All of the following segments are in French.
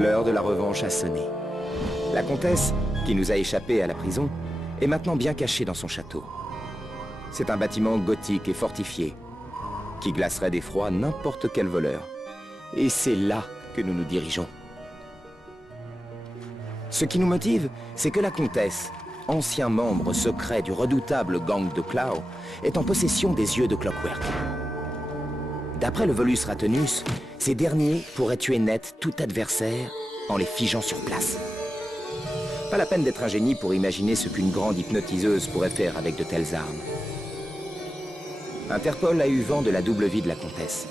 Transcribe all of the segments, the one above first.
L'heure de la revanche a sonné. La comtesse, qui nous a échappé à la prison, est maintenant bien cachée dans son château. C'est un bâtiment gothique et fortifié, qui glacerait d'effroi n'importe quel voleur. Et c'est là que nous nous dirigeons. Ce qui nous motive, c'est que la comtesse, ancien membre secret du redoutable gang de Klaw, est en possession des yeux de Clockwerk. D'après le Volus Ratenus, ces derniers pourraient tuer net tout adversaire en les figeant sur place. Pas la peine d'être un génie pour imaginer ce qu'une grande hypnotiseuse pourrait faire avec de telles armes. Interpol a eu vent de la double vie de la comtesse.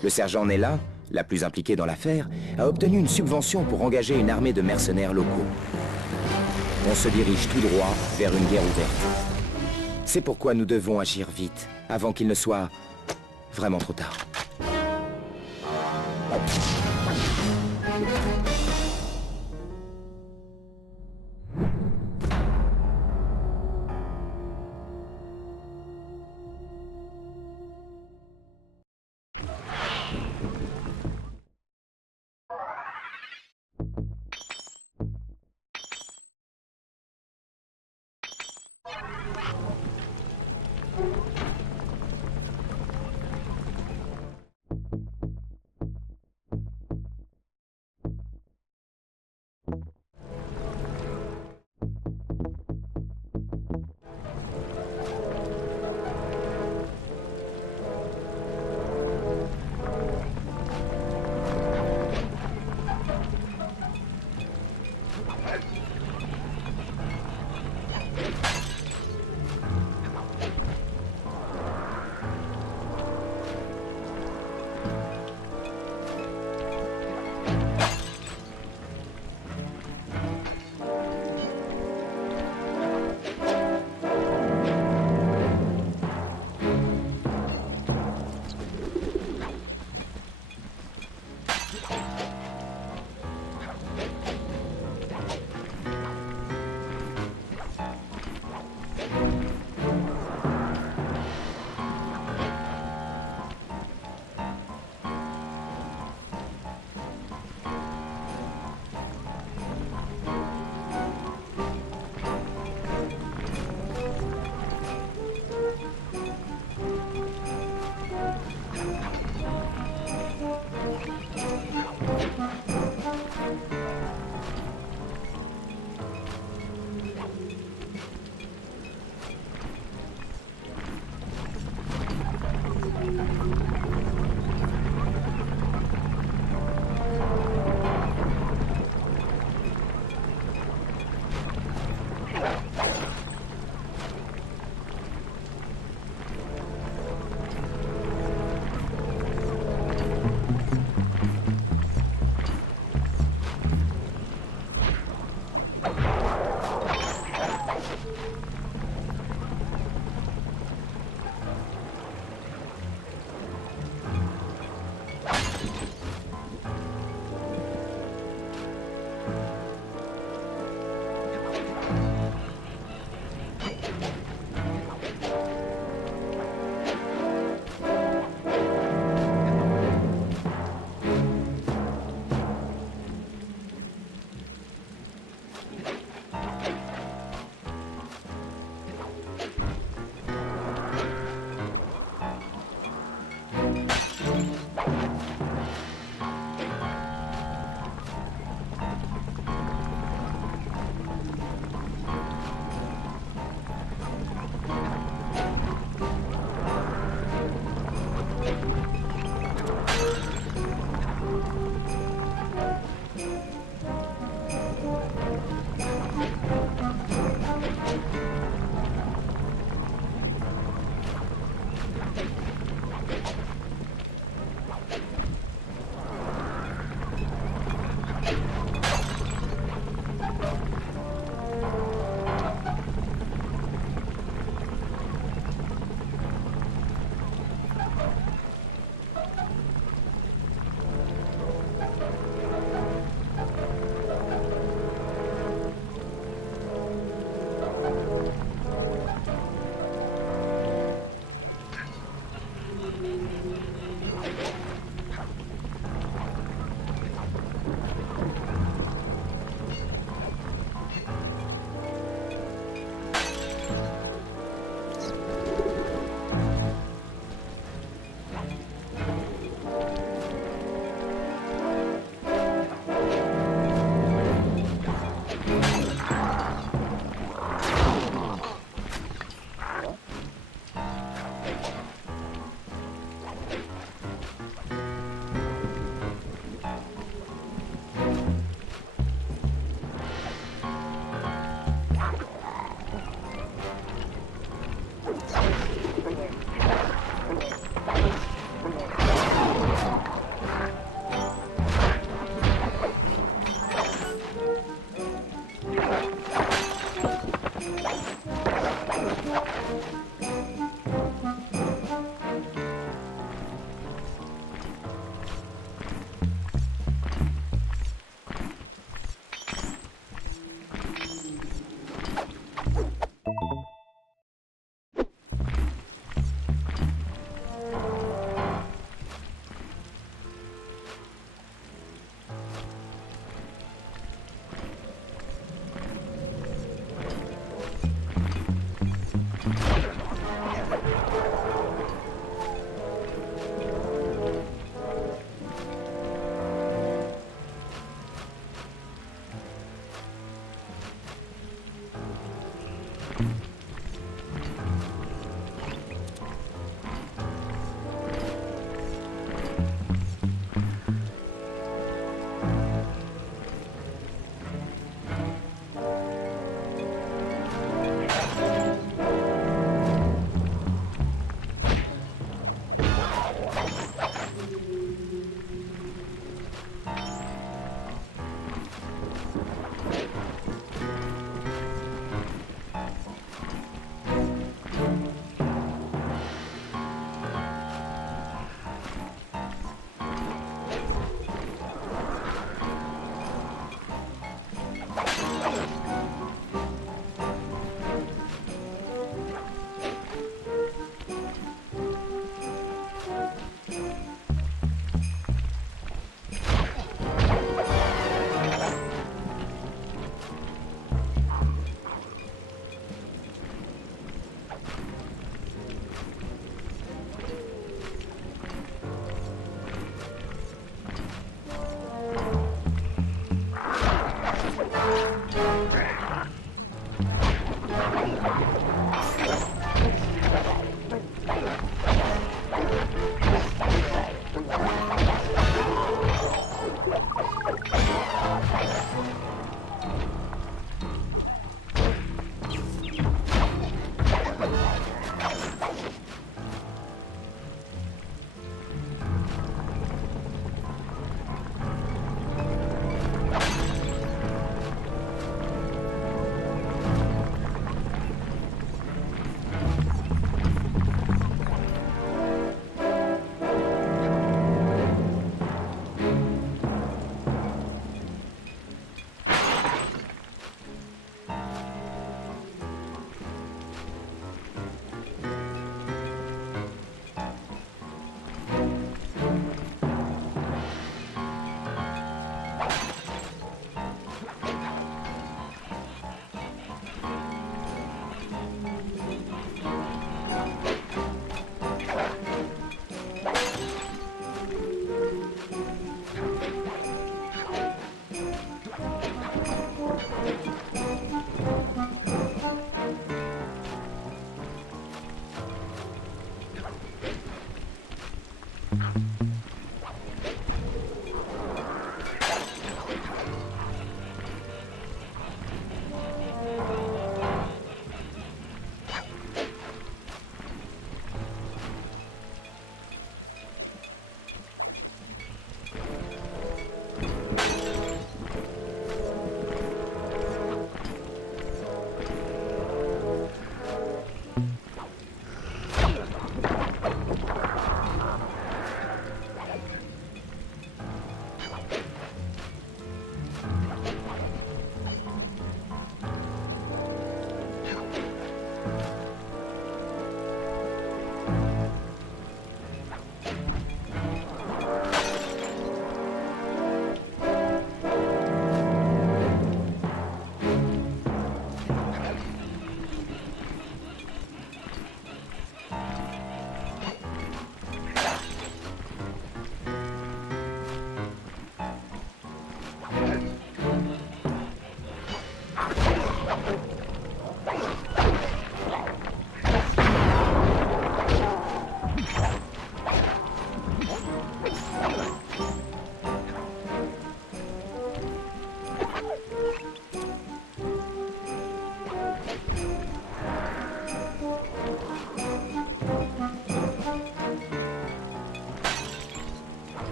Le sergent Nella, la plus impliquée dans l'affaire, a obtenu une subvention pour engager une armée de mercenaires locaux. On se dirige tout droit vers une guerre ouverte. C'est pourquoi nous devons agir vite, avant qu'il ne soit vraiment trop tard.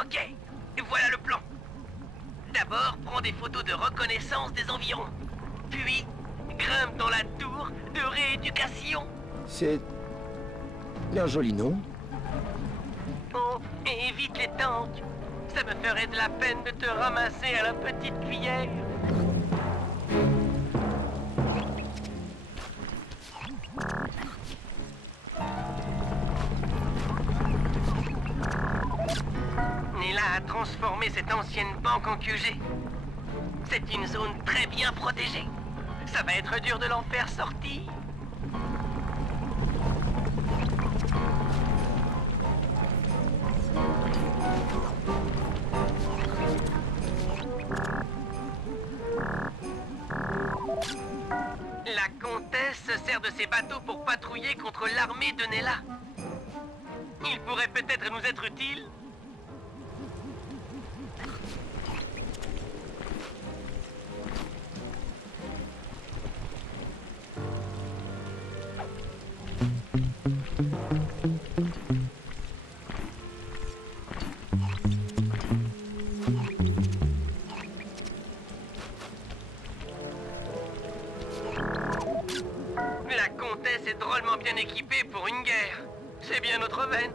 Ok, voilà le plan. D'abord, prends des photos de reconnaissance des environs. Puis, grimpe dans la tour de rééducation. C'est... un joli nom. Oh, et évite les tanks. Ça me ferait de la peine de te ramasser à la petite cuillère. Nela a transformé cette ancienne banque en QG. C'est une zone très bien protégée. Ça va être dur de l'en faire sortir. La comtesse se sert de ses bateaux pour patrouiller contre l'armée de Nela. Il pourrait peut-être nous être utile. La comtesse est drôlement bien équipée pour une guerre. C'est bien notre veine.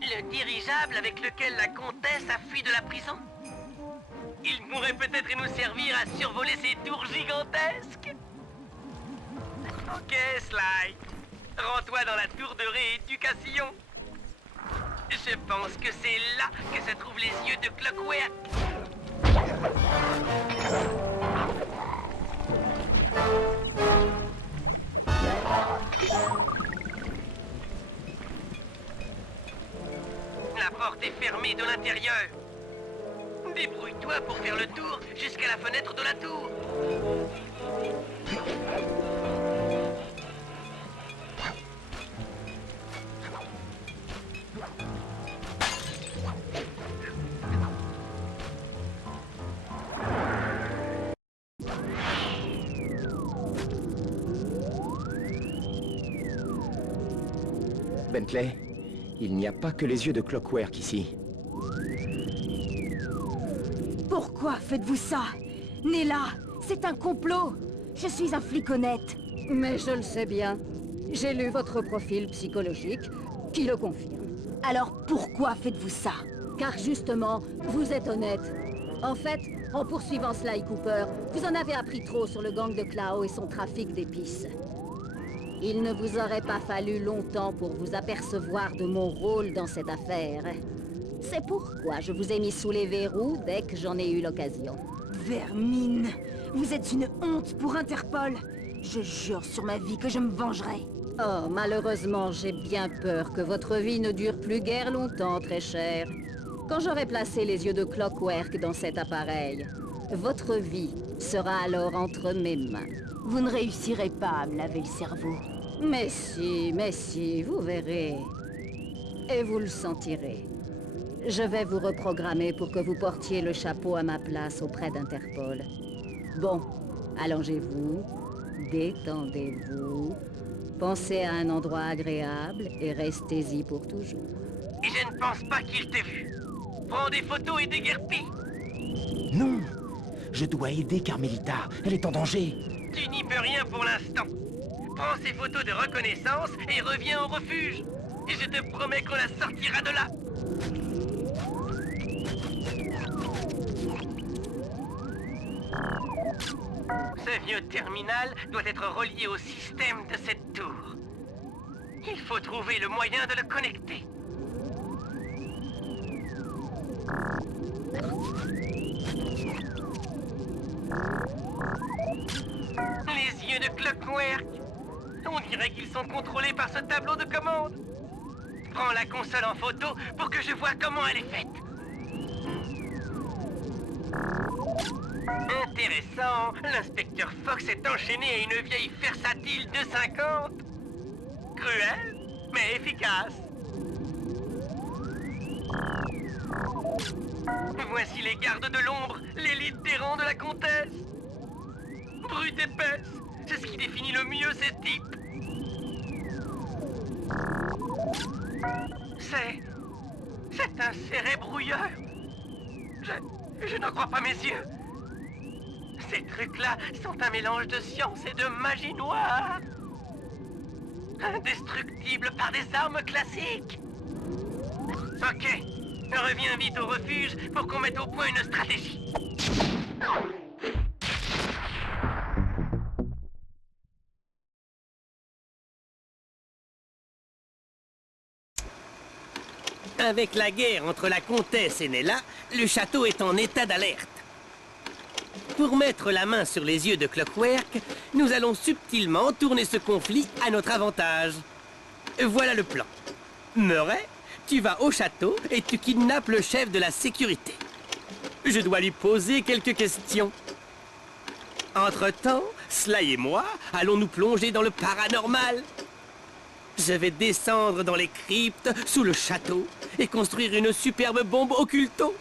Le dirigeable avec lequel la comtesse a fui de la prison? Il pourrait peut-être nous servir à survoler ces tours gigantesques. Ok, Sly. Rends-toi dans la tour de rééducation. Je pense que c'est là que se trouvent les yeux de Clockwerk. La porte est fermée de l'intérieur. Débrouille-toi pour faire le tour jusqu'à la fenêtre de la tour. Bentley, il n'y a pas que les yeux de Clockwerk ici. Pourquoi faites-vous ça? Nela, c'est un complot. Je suis un flic honnête. Mais je le sais bien. J'ai lu votre profil psychologique, qui le confirme. Alors pourquoi faites-vous ça? Car justement, vous êtes honnête. En fait, en poursuivant Sly Cooper, vous en avez appris trop sur le gang de Clow et son trafic d'épices. Il ne vous aurait pas fallu longtemps pour vous apercevoir de mon rôle dans cette affaire. C'est pourquoi je vous ai mis sous les verrous dès que j'en ai eu l'occasion. Vermine, vous êtes une honte pour Interpol. Je jure sur ma vie que je me vengerai. Oh, malheureusement, j'ai bien peur que votre vie ne dure plus guère longtemps, très cher. Quand j'aurai placé les yeux de Clockwerk dans cet appareil, votre vie sera alors entre mes mains. Vous ne réussirez pas à me laver le cerveau. Mais si, vous verrez. Et vous le sentirez. Je vais vous reprogrammer pour que vous portiez le chapeau à ma place auprès d'Interpol. Bon, allongez-vous, détendez-vous, pensez à un endroit agréable et restez-y pour toujours. Et je ne pense pas qu'il t'ait vu. Prends des photos et déguerpis. Non! Je dois aider Carmelita. Elle est en danger. Tu n'y peux rien pour l'instant. Prends ces photos de reconnaissance et reviens au refuge. Et je te promets qu'on la sortira de là. Ce vieux terminal doit être relié au système de cette tour. Il faut trouver le moyen de le connecter. Les yeux de Clockwerk. On dirait qu'ils sont contrôlés par ce tableau de commande. Prends la console en photo pour que je vois comment elle est faite. Intéressant, l'inspecteur Fox est enchaîné à une vieille versatile de 50. Cruel, mais efficace. Voici les gardes de l'ombre, l'élite des rangs de la comtesse. Brute épaisse, c'est ce qui définit le mieux ces types. C'est un cérébrouilleur. Je n'en crois pas mes yeux. Ces trucs-là sont un mélange de science et de magie noire. Indestructibles par des armes classiques. Ok, reviens vite au refuge pour qu'on mette au point une stratégie. Avec la guerre entre la comtesse et Nella, le château est en état d'alerte. Pour mettre la main sur les yeux de Clockwerk, nous allons subtilement tourner ce conflit à notre avantage. Voilà le plan. Murray, tu vas au château et tu kidnappes le chef de la sécurité. Je dois lui poser quelques questions. Entre-temps, Sly et moi allons nous plonger dans le paranormal. Je vais descendre dans les cryptes sous le château et construire une superbe bombe occulto.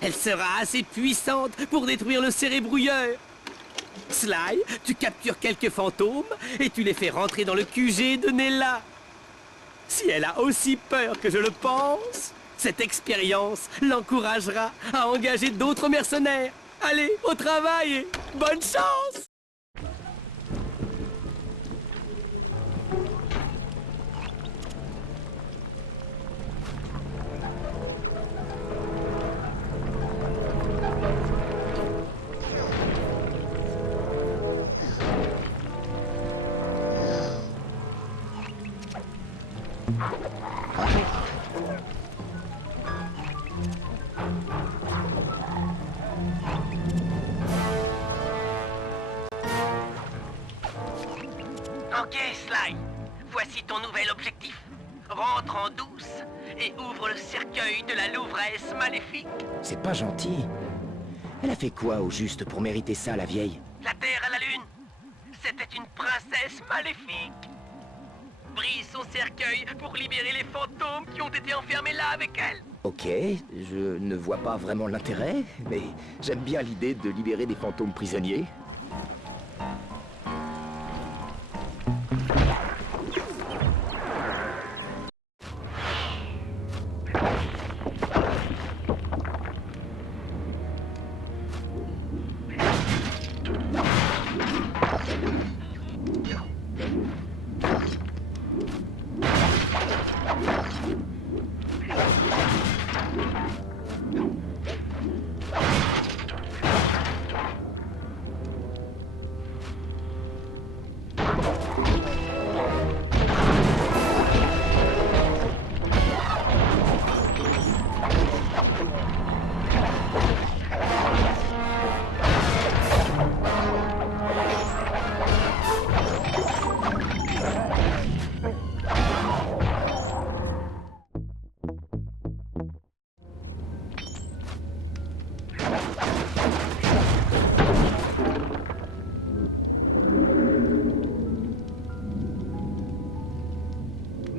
Elle sera assez puissante pour détruire le cérébrouilleur. Sly, tu captures quelques fantômes et tu les fais rentrer dans le QG de Nella. Si elle a aussi peur que je le pense, cette expérience l'encouragera à engager d'autres mercenaires. Allez, au travail et bonne chance! Ok, Sly. Voici ton nouvel objectif. Rentre en douce et ouvre le cercueil de la Louvresse maléfique. C'est pas gentil. Elle a fait quoi au juste pour mériter ça, la vieille? La Terre à la Lune. C'était une princesse maléfique. Brise son cercueil pour libérer les fantômes qui ont été enfermés là avec elle. Ok, je ne vois pas vraiment l'intérêt, mais j'aime bien l'idée de libérer des fantômes prisonniers.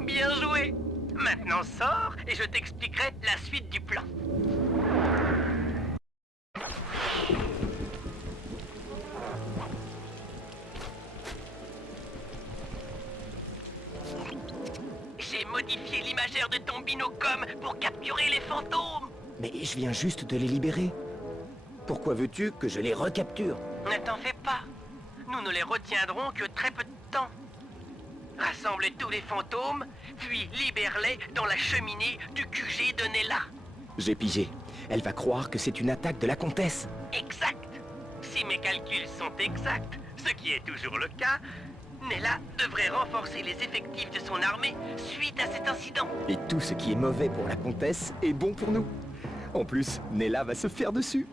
Bien joué. Maintenant sors et je t'expliquerai la suite du plan. J'ai modifié l'imageur de ton binocom pour capturer les fantômes. Mais je viens juste de les libérer. Pourquoi veux-tu que je les recapture? Ne t'en fais pas. Nous ne les retiendrons que très peu de temps. Rassemble tous les fantômes, puis libère-les dans la cheminée du QG de Nella. J'ai pigé. Elle va croire que c'est une attaque de la comtesse. Exact. Si mes calculs sont exacts, ce qui est toujours le cas, Nella devrait renforcer les effectifs de son armée suite à cet incident. Et tout ce qui est mauvais pour la comtesse est bon pour nous. En plus, Nella va se faire dessus.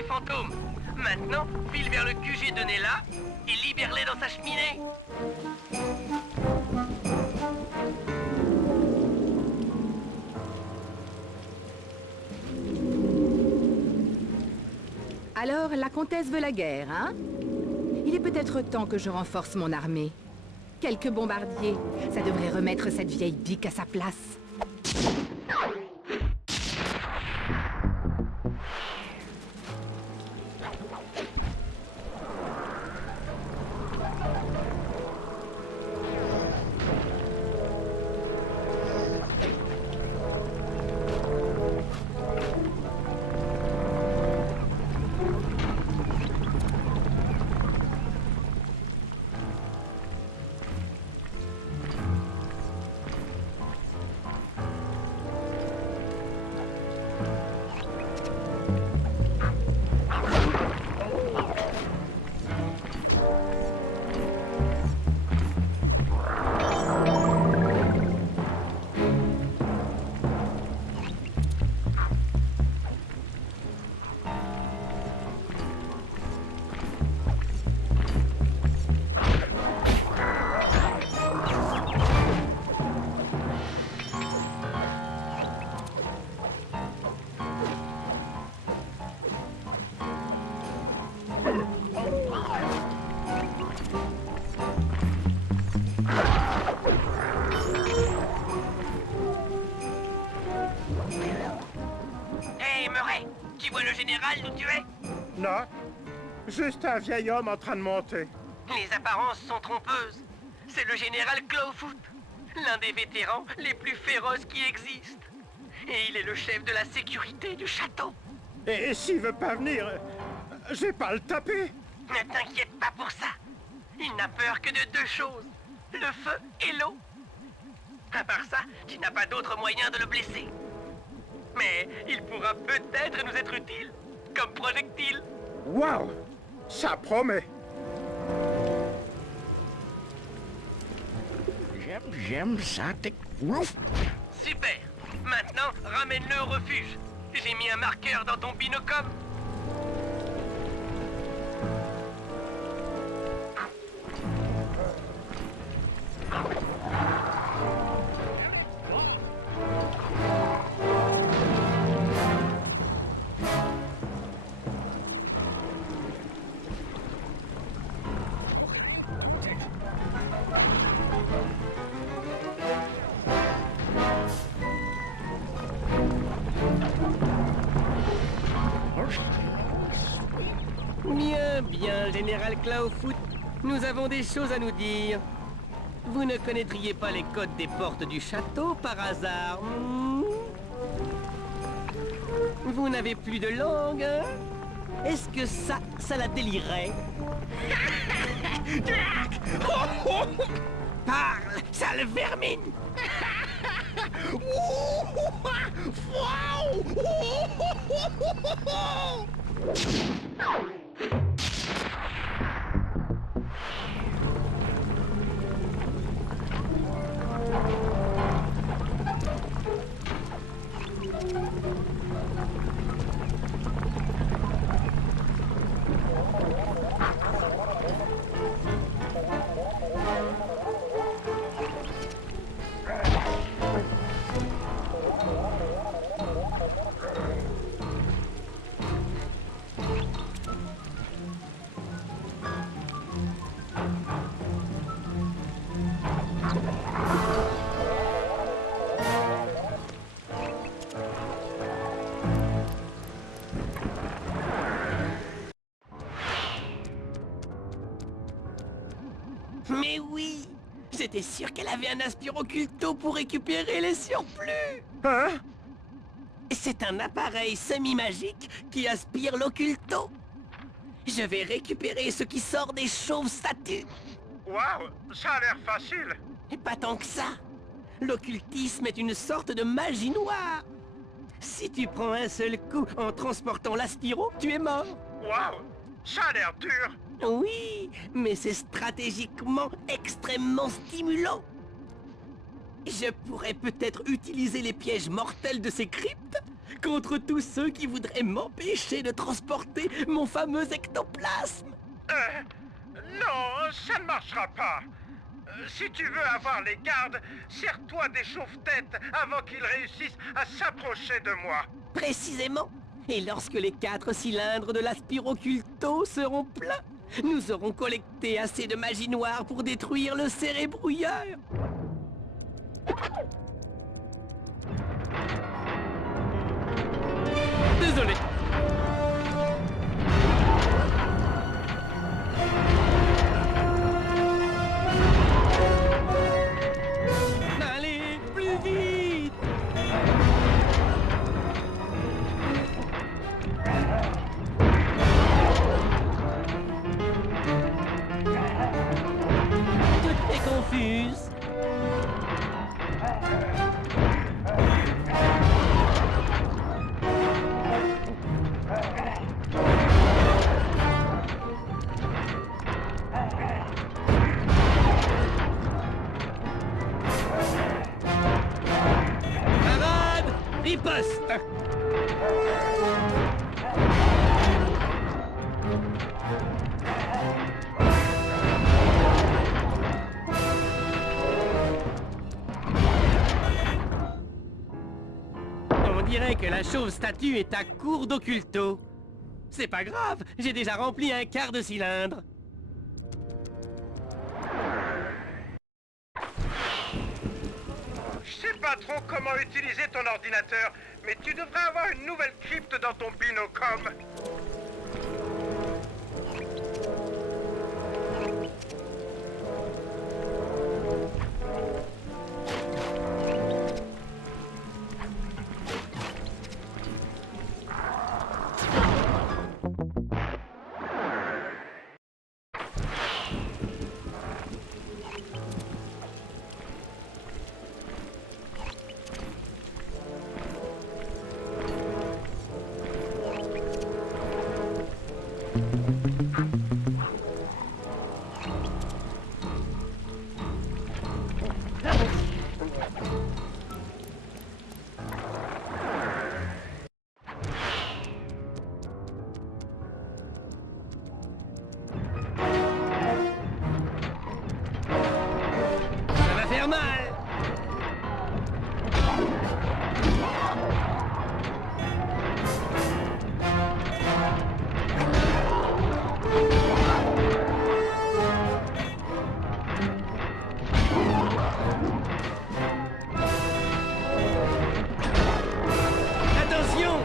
les fantômes. Maintenant, file vers le QG de Nella et libère-les dans sa cheminée. Alors, la comtesse veut la guerre, hein? Il est peut-être temps que je renforce mon armée. Quelques bombardiers, ça devrait remettre cette vieille bique à sa place. Hey, Murray, tu vois le général nous tuer? Non, juste un vieil homme en train de monter. Les apparences sont trompeuses. C'est le général Clawfoot, l'un des vétérans les plus féroces qui existent. Et il est le chef de la sécurité du château. Et s'il veut pas venir, j'ai pas le taper. Ne t'inquiète pas pour ça. Il n'a peur que de deux choses, le feu et l'eau. À part ça, tu n'as pas d'autre moyen de le blesser. Mais il pourra peut-être nous être utile, comme projectile. Waouh, ça promet. J'aime ça, t'es... Super. Maintenant, ramène-le au refuge. J'ai mis un marqueur dans ton binocom. Bien, Général Clawfoot. Nous avons des choses à nous dire. Vous ne connaîtriez pas les codes des portes du château par hasard? Vous n'avez plus de langue, hein? Est-ce que ça la délirait? Parle, sale vermine! Mais oui! J'étais sûr qu'elle avait un aspirocculto pour récupérer les surplus! Hein? C'est un appareil semi-magique qui aspire l'occulto. Je vais récupérer ce qui sort des chauves statues. Waouh, ça a l'air facile. Et pas tant que ça. L'occultisme est une sorte de magie noire. Si tu prends un seul coup en transportant l'aspiro, tu es mort. Waouh, ça a l'air dur. Oui, mais c'est stratégiquement extrêmement stimulant. Je pourrais peut-être utiliser les pièges mortels de ces cryptes contre tous ceux qui voudraient m'empêcher de transporter mon fameux ectoplasme. Non, ça ne marchera pas. Si tu veux avoir les gardes, serre-toi des chauves-têtes avant qu'ils réussissent à s'approcher de moi. Précisément. Et lorsque les 4 cylindres de l'aspiroculto seront pleins, nous aurons collecté assez de magie noire pour détruire le cérébrouilleur. Désolé. Allez, plus vite! Tout est confuse. Parade! Riposte! On dirait que la chauve statue est à court d'occulto. C'est pas grave, j'ai déjà rempli un quart de cylindre. Je sais pas trop comment utiliser ton ordinateur, mais tu devrais avoir une nouvelle crypte dans ton binocom. Ça va faire mal. Attention!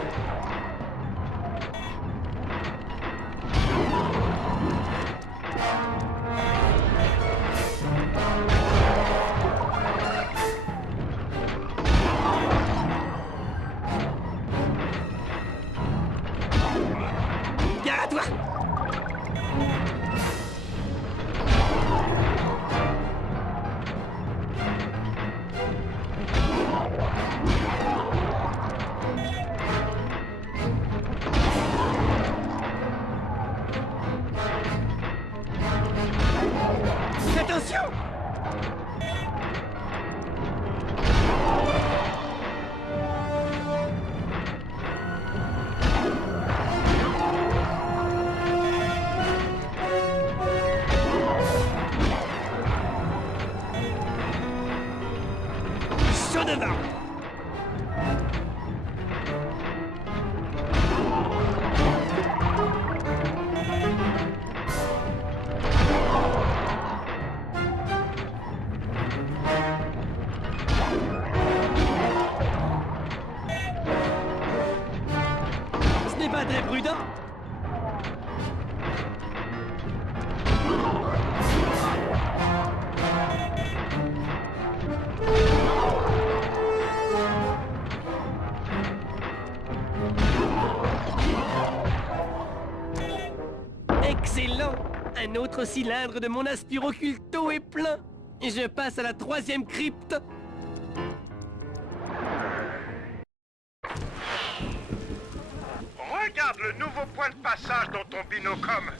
Gare à toi! Attention! Chaud devant! Ce n'est pas très prudent. Excellent! Un autre cylindre de mon aspiroculto est plein. Je passe à la 3e crypte. Regarde le nouveau point de passage dans ton binocom.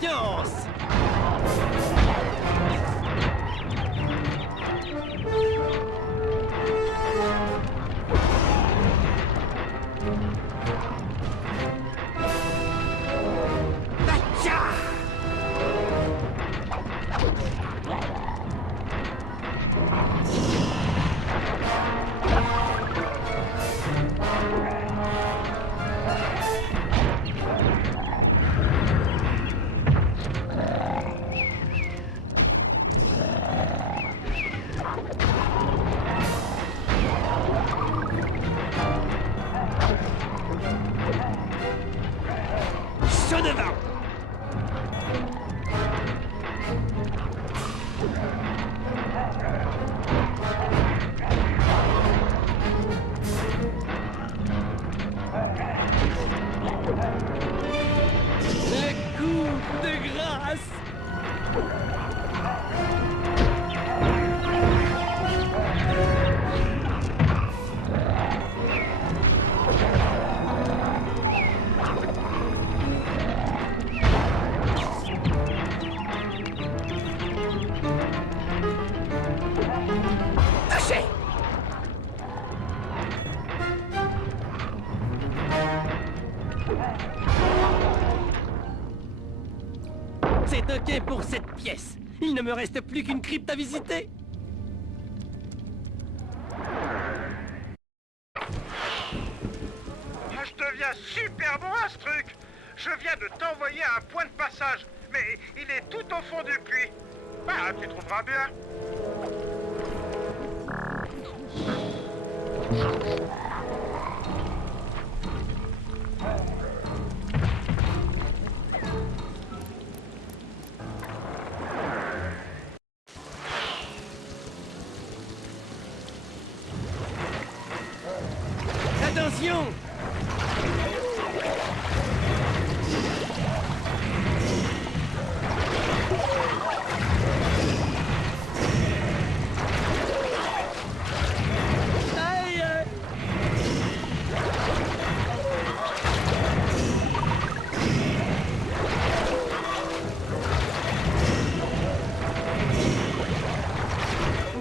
science! Chaud devant! Le coup de grâce! Touché! C'est ok pour cette pièce. Il ne me reste plus qu'une crypte à visiter. Je deviens super bon à ce truc. Je viens de t'envoyer un point de passage, mais il est tout au fond du puits. Bah, tu trouveras bien. Attention! Aïe!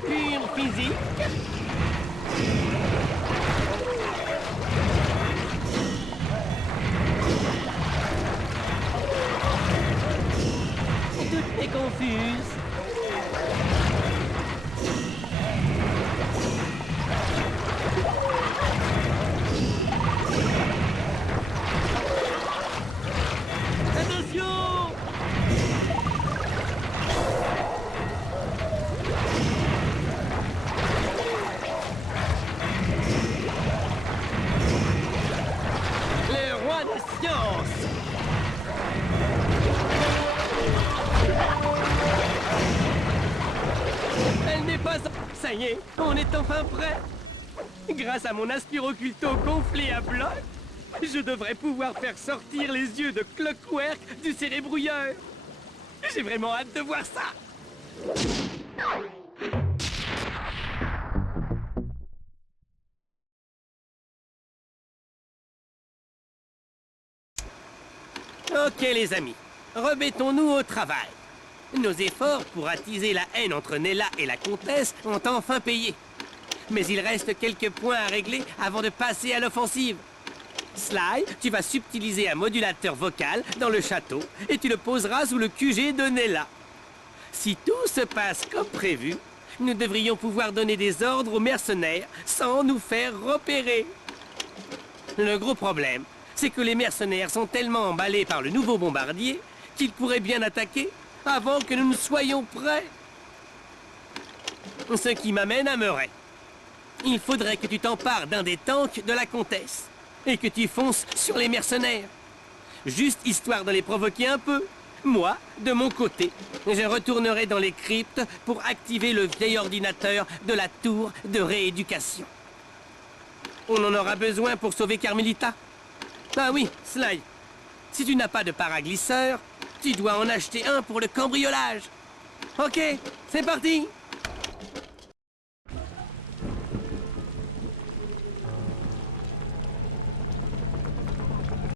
Pure physique. Tout est confuse. Attention! Le roi des sciences! Elle n'est pas... Ça y est, on est enfin prêt. Grâce à mon aspiroculto gonflé à bloc, je devrais pouvoir faire sortir les yeux de Clockwerk du cérébrouilleur. J'ai vraiment hâte de voir ça. Ok les amis, remettons-nous au travail. Nos efforts pour attiser la haine entre Nella et la comtesse ont enfin payé. Mais il reste quelques points à régler avant de passer à l'offensive. Sly, tu vas subtiliser un modulateur vocal dans le château et tu le poseras sous le QG de Nella. Si tout se passe comme prévu, nous devrions pouvoir donner des ordres aux mercenaires sans nous faire repérer. Le gros problème, c'est que les mercenaires sont tellement emballés par le nouveau bombardier qu'ils pourraient bien attaquer avant que nous ne soyons prêts. Ce qui m'amène à Murray. Il faudrait que tu t'empares d'un des tanks de la comtesse et que tu fonces sur les mercenaires. Juste histoire de les provoquer un peu. Moi, de mon côté, je retournerai dans les cryptes pour activer le vieil ordinateur de la tour de rééducation. On en aura besoin pour sauver Carmelita. Ah oui, Sly, si tu n'as pas de paraglisseur, tu dois en acheter un pour le cambriolage. Ok, c'est parti!